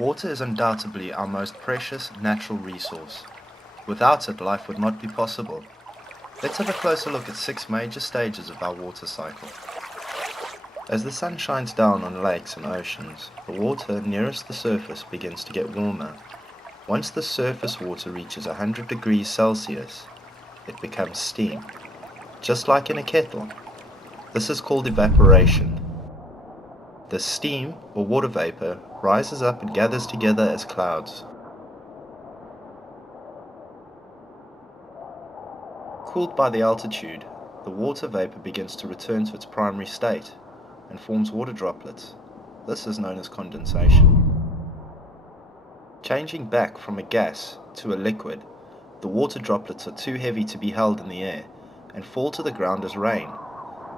Water is undoubtedly our most precious natural resource. Without it, life would not be possible. Let's have a closer look at 6 major stages of our water cycle. As the sun shines down on lakes and oceans, the water nearest the surface begins to get warmer. Once the surface water reaches 100 degrees Celsius, it becomes steam, just like in a kettle. This is called evaporation. The steam, or water vapor, rises up and gathers together as clouds. Cooled by the altitude, the water vapor begins to return to its primary state and forms water droplets. This is known as condensation. Changing back from a gas to a liquid, the water droplets are too heavy to be held in the air and fall to the ground as rain.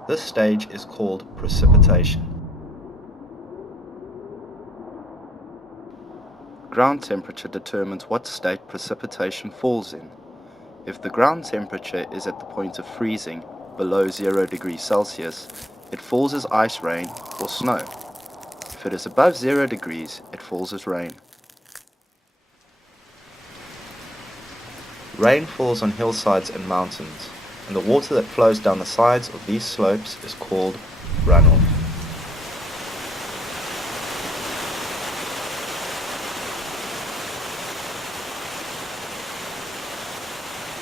This stage is called precipitation. Ground temperature determines what state precipitation falls in. If the ground temperature is at the point of freezing, below 0 degrees Celsius, it falls as ice rain or snow. If it is above 0 degrees, it falls as rain. Rain falls on hillsides and mountains, and the water that flows down the sides of these slopes is called runoff.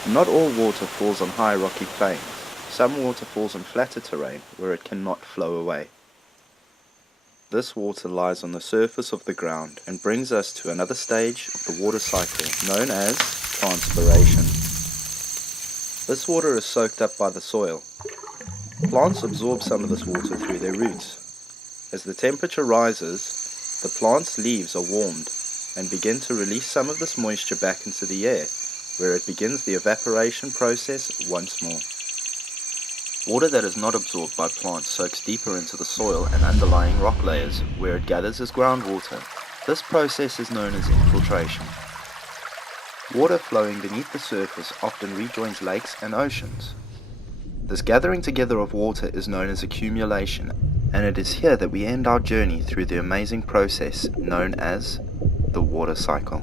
Not all water falls on high rocky plains. Some water falls on flatter terrain where it cannot flow away. This water lies on the surface of the ground and brings us to another stage of the water cycle known as transpiration. This water is soaked up by the soil. Plants absorb some of this water through their roots. As the temperature rises, the plant's leaves are warmed and begin to release some of this moisture back into the air, where it begins the evaporation process once more. Water that is not absorbed by plants soaks deeper into the soil and underlying rock layers, where it gathers as groundwater. This process is known as infiltration. Water flowing beneath the surface often rejoins lakes and oceans. This gathering together of water is known as accumulation, and it is here that we end our journey through the amazing process known as the water cycle.